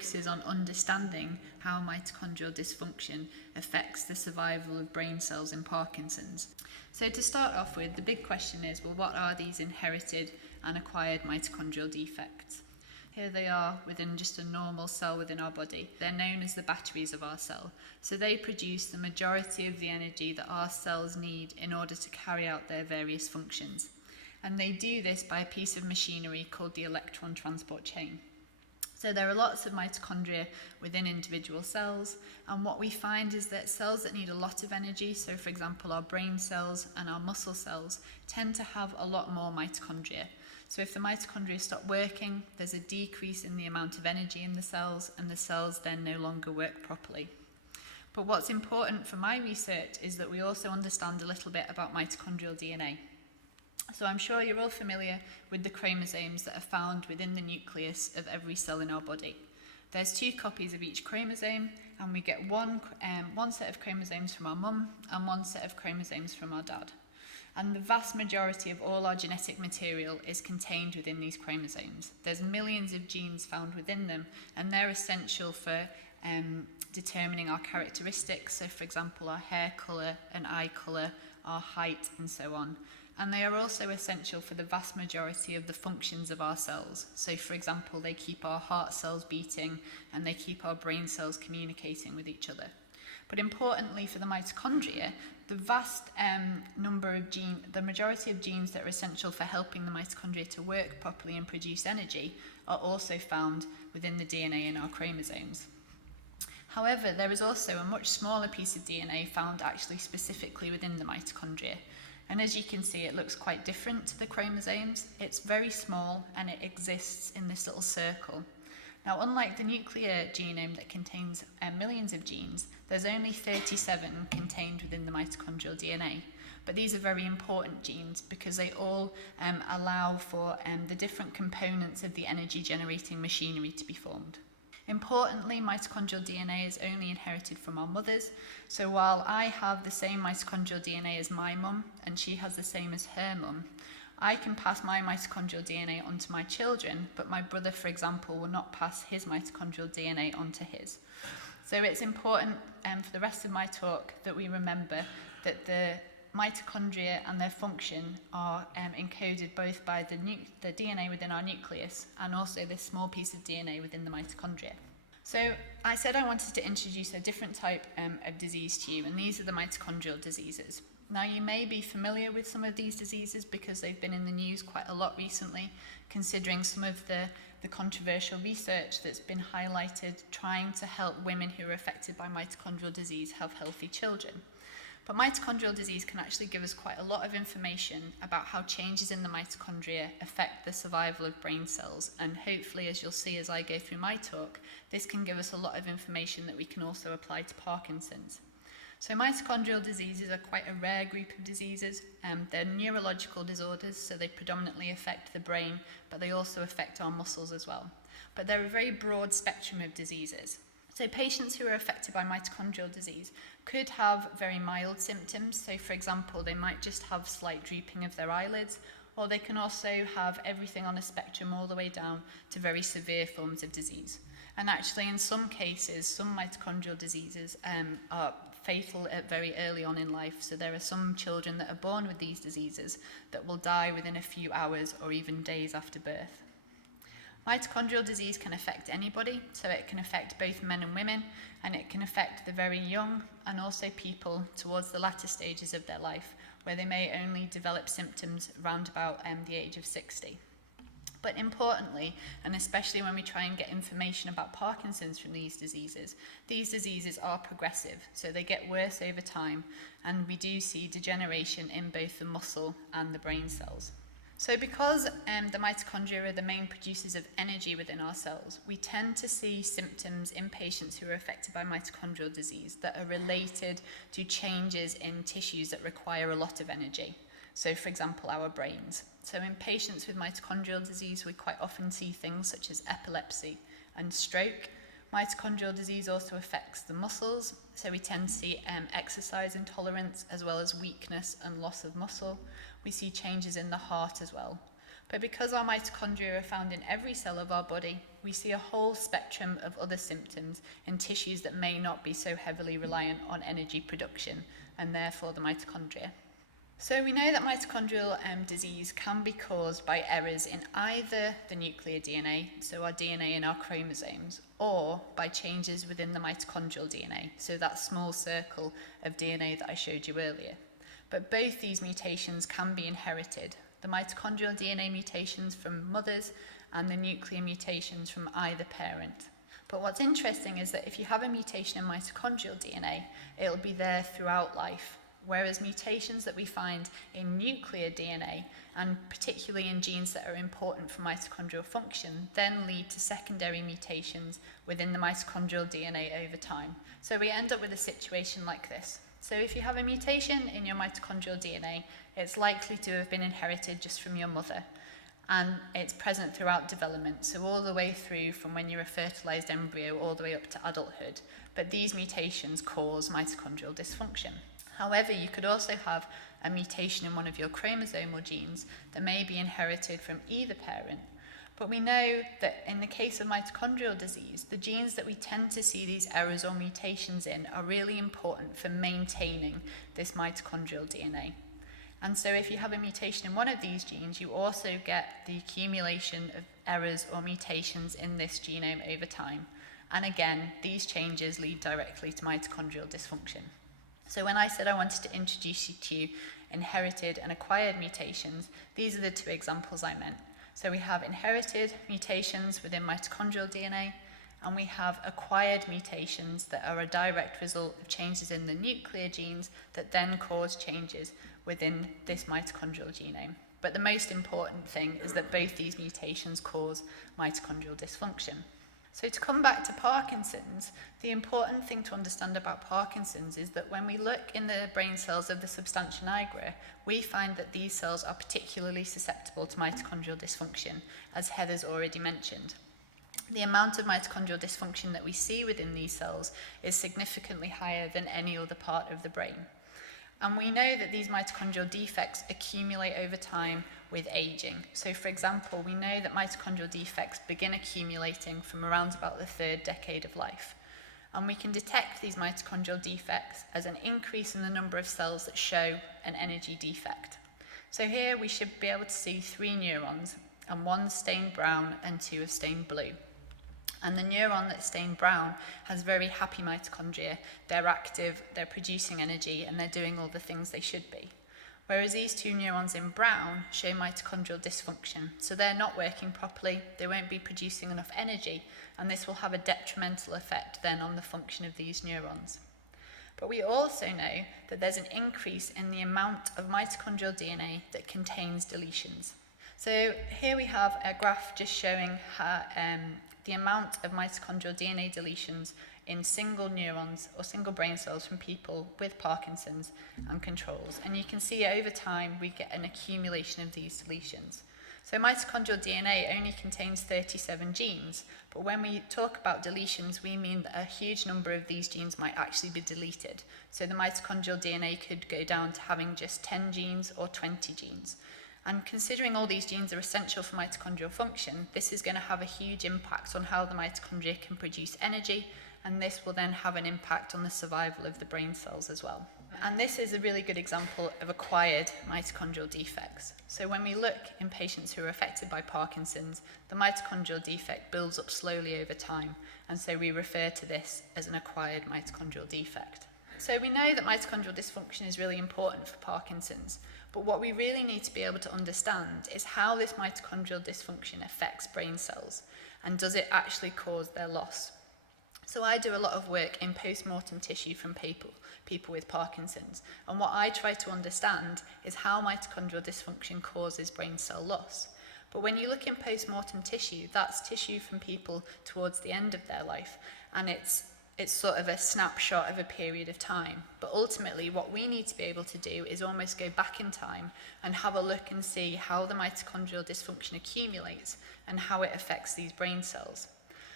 focuses on understanding how mitochondrial dysfunction affects the survival of brain cells in Parkinson's. So to start off with, the big question is, well, what are these inherited and acquired mitochondrial defects? Here they are within just a normal cell within our body. They're known as the batteries of our cell. So they produce the majority of the energy that our cells need in order to carry out their various functions. And they do this by a piece of machinery called the electron transport chain. So there are lots of mitochondria within individual cells, and what we find is that cells that need a lot of energy, so for example our brain cells and our muscle cells, tend to have a lot more mitochondria. So if the mitochondria stop working, there's a decrease in the amount of energy in the cells, and the cells then no longer work properly. But what's important for my research is that we also understand a little bit about mitochondrial DNA. So I'm sure you're all familiar with the chromosomes that are found within the nucleus of every cell in our body. There's 2 copies of each chromosome, and we get one set of chromosomes from our mum and one set of chromosomes from our dad. And the vast majority of all our genetic material is contained within these chromosomes. There's millions of genes found within them, and they're essential for determining our characteristics, so for example our hair colour and eye colour, our height and so on. And they are also essential for the vast majority of the functions of our cells. So for example, they keep our heart cells beating and they keep our brain cells communicating with each other. But importantly for the mitochondria, the vast number of the majority of genes that are essential for helping the mitochondria to work properly and produce energy are also found within the DNA in our chromosomes. However, there is also a much smaller piece of DNA found actually specifically within the mitochondria. And as you can see, it looks quite different to the chromosomes. It's very small and it exists in this little circle. Now, unlike the nuclear genome that contains millions of genes, there's only 37 contained within the mitochondrial DNA. But these are very important genes because they all allow for the different components of the energy generating machinery to be formed. Importantly, mitochondrial DNA is only inherited from our mothers. So while I have the same mitochondrial DNA as my mum and she has the same as her mum, I can pass my mitochondrial DNA on to my children, but my brother, for example, will not pass his mitochondrial DNA on to his. So it's important for the rest of my talk that we remember that the mitochondria and their function are encoded both by the DNA within our nucleus and also this small piece of DNA within the mitochondria. So I said I wanted to introduce a different type of disease to you, and these are the mitochondrial diseases. Now you may be familiar with some of these diseases because they've been in the news quite a lot recently, considering some of the controversial research that's been highlighted trying to help women who are affected by mitochondrial disease have healthy children. But mitochondrial disease can actually give us quite a lot of information about how changes in the mitochondria affect the survival of brain cells. And hopefully, as you'll see as I go through my talk, this can give us a lot of information that we can also apply to Parkinson's. So mitochondrial diseases are quite a rare group of diseases. They're neurological disorders, so they predominantly affect the brain, but they also affect our muscles as well. But they're a very broad spectrum of diseases. So patients who are affected by mitochondrial disease could have very mild symptoms. So for example, they might just have slight drooping of their eyelids, or they can also have everything on a spectrum all the way down to very severe forms of disease. And actually in some cases, some mitochondrial diseases are fatal very early on in life. So there are some children that are born with these diseases that will die within a few hours or even days after birth. Mitochondrial disease can affect anybody, so it can affect both men and women, and it can affect the very young and also people towards the latter stages of their life, where they may only develop symptoms around about the age of 60. But importantly, and especially when we try and get information about Parkinson's from these diseases are progressive, so they get worse over time, and we do see degeneration in both the muscle and the brain cells. So because the mitochondria are the main producers of energy within our cells, we tend to see symptoms in patients who are affected by mitochondrial disease that are related to changes in tissues that require a lot of energy. So for example, our brains. So in patients with mitochondrial disease, we quite often see things such as epilepsy and stroke. Mitochondrial disease also affects the muscles, so we tend to see exercise intolerance as well as weakness and loss of muscle. We see changes in the heart as well. But because our mitochondria are found in every cell of our body, we see a whole spectrum of other symptoms in tissues that may not be so heavily reliant on energy production, and therefore the mitochondria. So we know that mitochondrial disease can be caused by errors in either the nuclear DNA, so our DNA in our chromosomes, or by changes within the mitochondrial DNA, so that small circle of DNA that I showed you earlier. But both these mutations can be inherited, the mitochondrial DNA mutations from mothers and the nuclear mutations from either parent. But what's interesting is that if you have a mutation in mitochondrial DNA, it'll be there throughout life. Whereas mutations that we find in nuclear DNA, and particularly in genes that are important for mitochondrial function, then lead to secondary mutations within the mitochondrial DNA over time. So we end up with a situation like this. So if you have a mutation in your mitochondrial DNA, it's likely to have been inherited just from your mother. And it's present throughout development, so all the way through from when you're a fertilized embryo all the way up to adulthood. But these mutations cause mitochondrial dysfunction. However, you could also have a mutation in one of your chromosomal genes that may be inherited from either parent. But we know that in the case of mitochondrial disease, the genes that we tend to see these errors or mutations in are really important for maintaining this mitochondrial DNA. And so if you have a mutation in one of these genes, you also get the accumulation of errors or mutations in this genome over time. And again, these changes lead directly to mitochondrial dysfunction. So when I said I wanted to introduce you to inherited and acquired mutations, these are the two examples I meant. So we have inherited mutations within mitochondrial DNA, and we have acquired mutations that are a direct result of changes in the nuclear genes that then cause changes within this mitochondrial genome. But the most important thing is that both these mutations cause mitochondrial dysfunction. So to come back to Parkinson's, the important thing to understand about Parkinson's is that when we look in the brain cells of the substantia nigra, we find that these cells are particularly susceptible to mitochondrial dysfunction, as Heather's already mentioned. The amount of mitochondrial dysfunction that we see within these cells is significantly higher than any other part of the brain. And we know that these mitochondrial defects accumulate over time with aging. So for example, we know that mitochondrial defects begin accumulating from around about the third decade of life. And we can detect these mitochondrial defects as an increase in the number of cells that show an energy defect. So here we should be able to see 3 neurons, and 1 stained brown and 2 are stained blue. And the neuron that's stained brown has very happy mitochondria. They're active, they're producing energy, and they're doing all the things they should be. Whereas these 2 neurons in brown show mitochondrial dysfunction. So they're not working properly, they won't be producing enough energy, and this will have a detrimental effect then on the function of these neurons. But we also know that there's an increase in the amount of mitochondrial DNA that contains deletions. So here we have a graph just showing how, the amount of mitochondrial DNA deletions in single neurons or single brain cells from people with Parkinson's and controls. And you can see over time we get an accumulation of these deletions. So mitochondrial DNA only contains 37 genes, but when we talk about deletions, we mean that a huge number of these genes might actually be deleted. So the mitochondrial DNA could go down to having just 10 genes or 20 genes. And considering all these genes are essential for mitochondrial function, this is going to have a huge impact on how the mitochondria can produce energy, and this will then have an impact on the survival of the brain cells as well. And this is a really good example of acquired mitochondrial defects. So when we look in patients who are affected by Parkinson's, the mitochondrial defect builds up slowly over time, and so we refer to this as an acquired mitochondrial defect. So we know that mitochondrial dysfunction is really important for Parkinson's, but what we really need to be able to understand is how this mitochondrial dysfunction affects brain cells, and does it actually cause their loss? So I do a lot of work in post-mortem tissue from people with Parkinson's, and what I try to understand is how mitochondrial dysfunction causes brain cell loss. But when you look in post-mortem tissue, that's tissue from people towards the end of their life, and it's sort of a snapshot of a period of time. But ultimately, what we need to be able to do is almost go back in time and have a look and see how the mitochondrial dysfunction accumulates and how it affects these brain cells.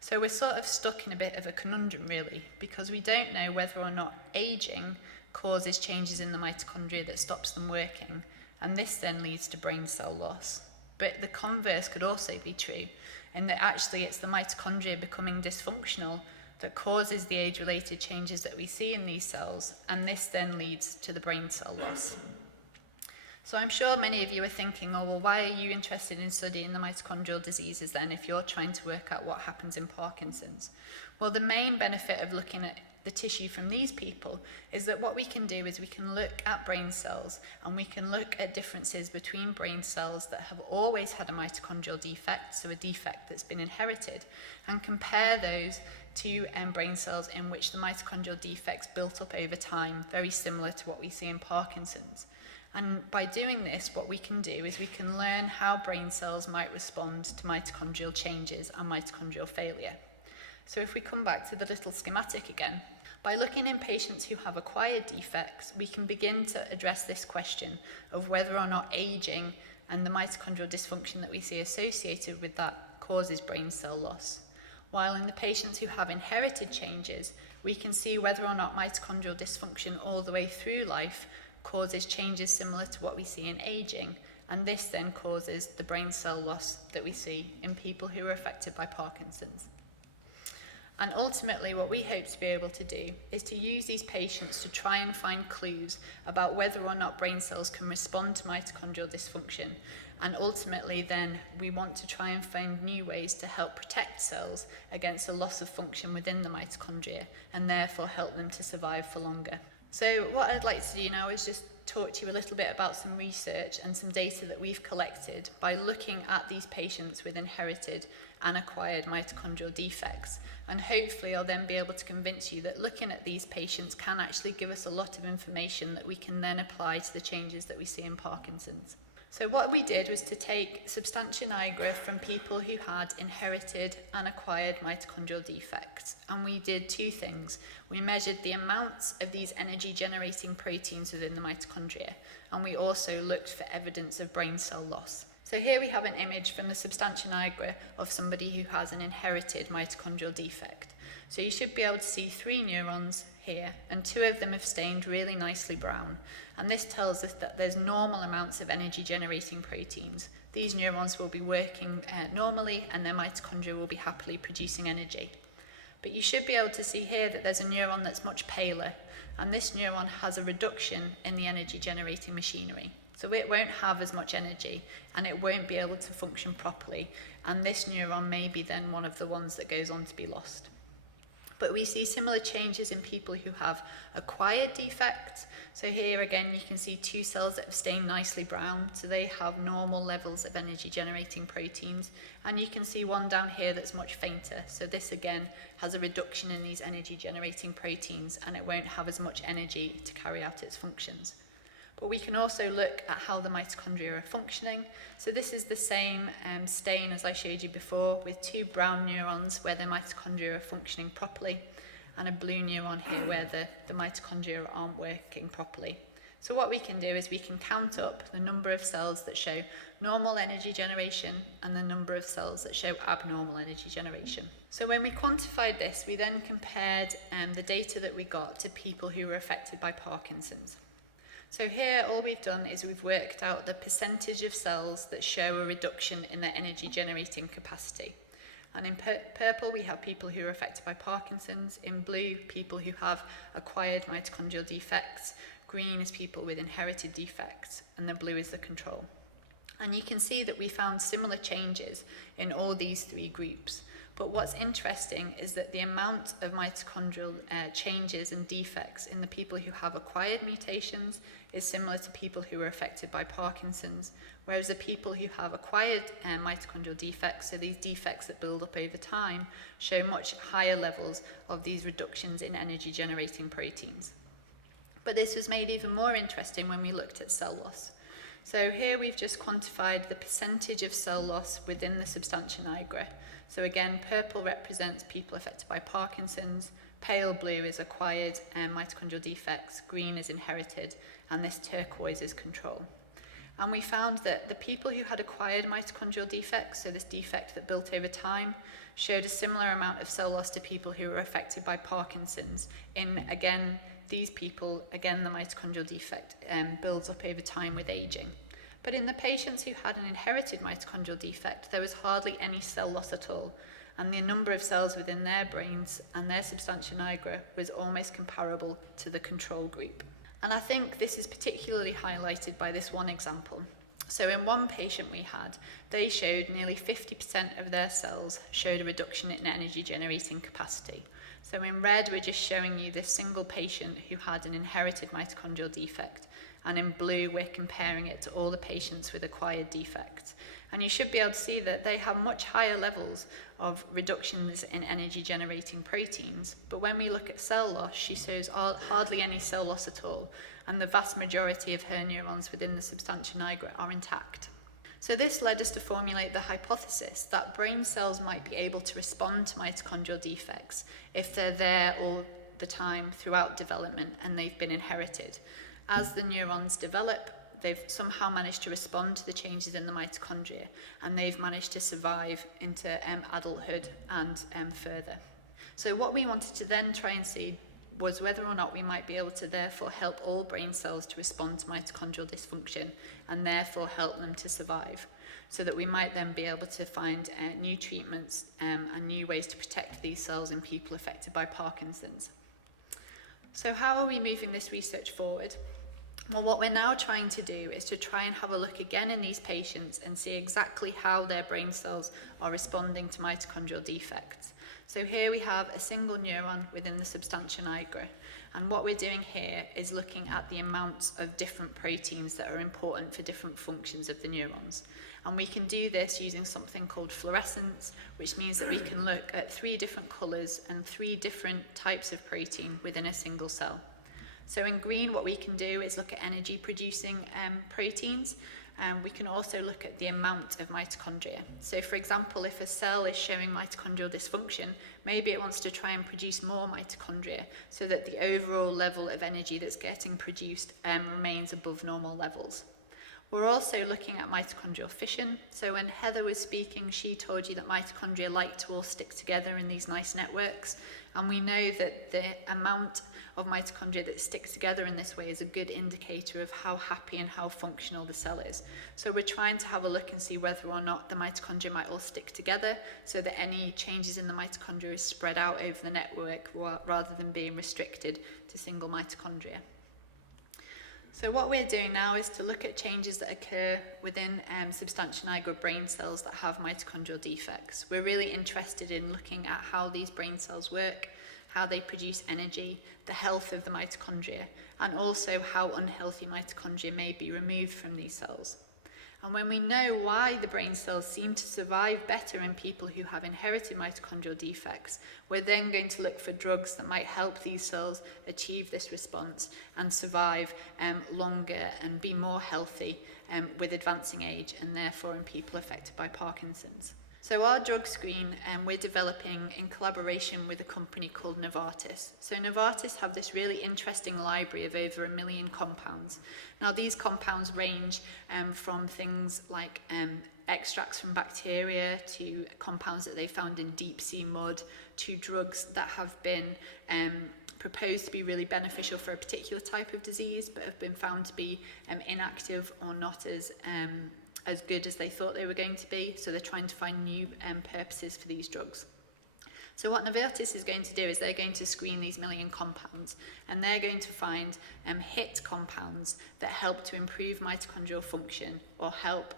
So we're sort of stuck in a bit of a conundrum, really, because we don't know whether or not aging causes changes in the mitochondria that stops them working, and this then leads to brain cell loss. But the converse could also be true, in that actually it's the mitochondria becoming dysfunctional that causes the age-related changes that we see in these cells, and this then leads to the brain cell loss. So I'm sure many of you are thinking, oh, well, why are you interested in studying the mitochondrial diseases then if you're trying to work out what happens in Parkinson's? Well, the main benefit of looking at the tissue from these people is that what we can do is we can look at brain cells and we can look at differences between brain cells that have always had a mitochondrial defect, so a defect that's been inherited, and compare those to brain cells in which the mitochondrial defects built up over time, very similar to what we see in Parkinson's. And by doing this, what we can do is we can learn how brain cells might respond to mitochondrial changes and mitochondrial failure. So if we come back to the little schematic again, by looking in patients who have acquired defects, we can begin to address this question of whether or not aging and the mitochondrial dysfunction that we see associated with that causes brain cell loss. While in the patients who have inherited changes, we can see whether or not mitochondrial dysfunction all the way through life causes changes similar to what we see in aging, and this then causes the brain cell loss that we see in people who are affected by Parkinson's. And ultimately, what we hope to be able to do is to use these patients to try and find clues about whether or not brain cells can respond to mitochondrial dysfunction. And ultimately, then, we want to try and find new ways to help protect cells against a loss of function within the mitochondria, and therefore help them to survive for longer. So what I'd like to do now is just talk to you a little bit about some research and some data that we've collected by looking at these patients with inherited and acquired mitochondrial defects. And hopefully I'll then be able to convince you that looking at these patients can actually give us a lot of information that we can then apply to the changes that we see in Parkinson's. So what we did was to take substantia nigra from people who had inherited and acquired mitochondrial defects. And we did two things. We measured the amounts of these energy-generating proteins within the mitochondria, and we also looked for evidence of brain cell loss. So here we have an image from the substantia nigra of somebody who has an inherited mitochondrial defect. So you should be able to see 3 neurons here, and 2 of them have stained really nicely brown. And this tells us that there's normal amounts of energy-generating proteins. These neurons will be working normally, and their mitochondria will be happily producing energy. But you should be able to see here that there's a neuron that's much paler, and this neuron has a reduction in the energy-generating machinery. So it won't have as much energy, and it won't be able to function properly, and this neuron may be then one of the ones that goes on to be lost. But we see similar changes in people who have acquired defects. So here again you can see 2 cells that have stained nicely brown, so they have normal levels of energy generating proteins, and you can see one down here that's much fainter. So this again has a reduction in these energy generating proteins, and it won't have as much energy to carry out its functions. But we can also look at how the mitochondria are functioning. So this is the same stain as I showed you before, with 2 brown neurons where the mitochondria are functioning properly, and a blue neuron here where the mitochondria aren't working properly. So what we can do is we can count up the number of cells that show normal energy generation and the number of cells that show abnormal energy generation. So when we quantified this, we then compared the data that we got to people who were affected by Parkinson's. So here all we've done is we've worked out the percentage of cells that show a reduction in their energy generating capacity. And in purple we have people who are affected by Parkinson's, in blue people who have acquired mitochondrial defects, green is people with inherited defects, and the blue is the control. And you can see that we found similar changes in all these 3 groups. But what's interesting is that the amount of mitochondrial changes and defects in the people who have acquired mutations is similar to people who are affected by Parkinson's, whereas the people who have acquired mitochondrial defects, so these defects that build up over time, show much higher levels of these reductions in energy generating proteins. But this was made even more interesting when we looked at cell loss. So here we've just quantified the percentage of cell loss within the substantia nigra. So again, purple represents people affected by Parkinson's, pale blue is acquired mitochondrial defects, green is inherited, and this turquoise is control. And we found that the people who had acquired mitochondrial defects, so this defect that built over time, showed a similar amount of cell loss to people who were affected by Parkinson's. In, again, these people, again, the mitochondrial defect builds up over time with aging. But in the patients who had an inherited mitochondrial defect, there was hardly any cell loss at all, and the number of cells within their brains and their substantia nigra was almost comparable to the control group. And I think this is particularly highlighted by this one example. So in one patient we had, they showed nearly 50% of their cells showed a reduction in energy generating capacity. So in red, we're just showing you this single patient who had an inherited mitochondrial defect, and in blue, we're comparing it to all the patients with acquired defects. And you should be able to see that they have much higher levels of reductions in energy generating proteins, but when we look at cell loss, she shows hardly any cell loss at all, and the vast majority of her neurons within the substantia nigra are intact. So this led us to formulate the hypothesis that brain cells might be able to respond to mitochondrial defects if they're there all the time throughout development and they've been inherited. As the neurons develop, they've somehow managed to respond to the changes in the mitochondria, and they've managed to survive into adulthood and further. So what we wanted to then try and see was whether or not we might be able to therefore help all brain cells to respond to mitochondrial dysfunction and therefore help them to survive, so that we might then be able to find new treatments and new ways to protect these cells in people affected by Parkinson's. So how are we moving this research forward? Well, what we're now trying to do is to try and have a look again in these patients and see exactly how their brain cells are responding to mitochondrial defects. So here we have a single neuron within the substantia nigra, and what we're doing here is looking at the amounts of different proteins that are important for different functions of the neurons. And we can do this using something called fluorescence, which means that we can look at 3 different colours and 3 different types of protein within a single cell. So in green, what we can do is look at energy producing proteins. We can also look at the amount of mitochondria. So for example, if a cell is showing mitochondrial dysfunction, maybe it wants to try and produce more mitochondria so that the overall level of energy that's getting produced remains above normal levels. We're also looking at mitochondrial fission. So when Heather was speaking, she told you that mitochondria like to all stick together in these nice networks. And we know that the amount of mitochondria that stick together in this way is a good indicator of how happy and how functional the cell is. So we're trying to have a look and see whether or not the mitochondria might all stick together so that any changes in the mitochondria is spread out over the network rather than being restricted to single mitochondria. So what we're doing now is to look at changes that occur within substantia nigra brain cells that have mitochondrial defects. We're really interested in looking at how these brain cells work, how they produce energy, the health of the mitochondria, and also how unhealthy mitochondria may be removed from these cells. And when we know why the brain cells seem to survive better in people who have inherited mitochondrial defects, we're then going to look for drugs that might help these cells achieve this response and survive longer and be more healthy with advancing age, and therefore in people affected by Parkinson's. So our drug screen we're developing in collaboration with a company called Novartis. So Novartis have this really interesting library of over 1 million compounds. Now these compounds range from things like extracts from bacteria to compounds that they found in deep sea mud to drugs that have been proposed to be really beneficial for a particular type of disease but have been found to be inactive or not as good as they thought they were going to be, so they're trying to find new purposes for these drugs. So what Novartis is going to do is they're going to screen these 1 million compounds, and they're going to find hit compounds that help to improve mitochondrial function or help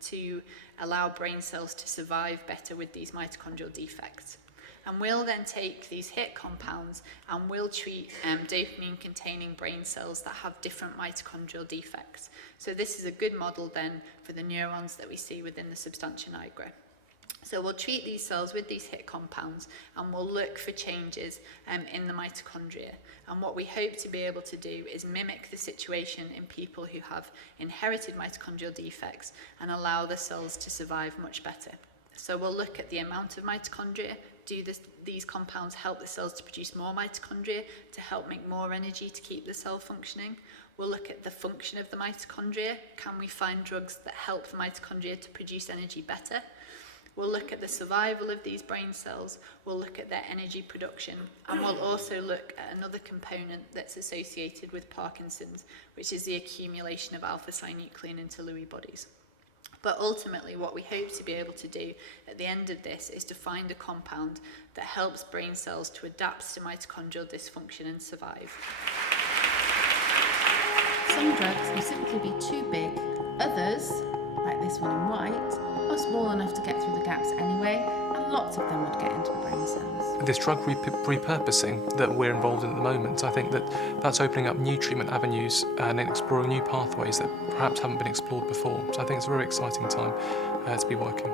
to allow brain cells to survive better with these mitochondrial defects. And we'll then take these hit compounds and we'll treat dopamine-containing brain cells that have different mitochondrial defects. So this is a good model then for the neurons that we see within the substantia nigra. So we'll treat these cells with these hit compounds and we'll look for changes in the mitochondria. And what we hope to be able to do is mimic the situation in people who have inherited mitochondrial defects and allow the cells to survive much better. So we'll look at the amount of mitochondria. Do these compounds help the cells to produce more mitochondria to help make more energy to keep the cell functioning? We'll look at the function of the mitochondria. Can we find drugs that help the mitochondria to produce energy better? We'll look at the survival of these brain cells, we'll look at their energy production, and we'll also look at another component that's associated with Parkinson's, which is the accumulation of alpha-synuclein into Lewy bodies. But ultimately, what we hope to be able to do at the end of this is to find a compound that helps brain cells to adapt to mitochondrial dysfunction and survive. Some drugs will simply be too big. Others, like this one in white, are small enough to get through the gaps anyway, and lots of them would get into the brain cells. This drug repurposing that we're involved in at the moment, I think that's opening up new treatment avenues and exploring new pathways that perhaps haven't been explored before. So I think it's a very exciting time to be working.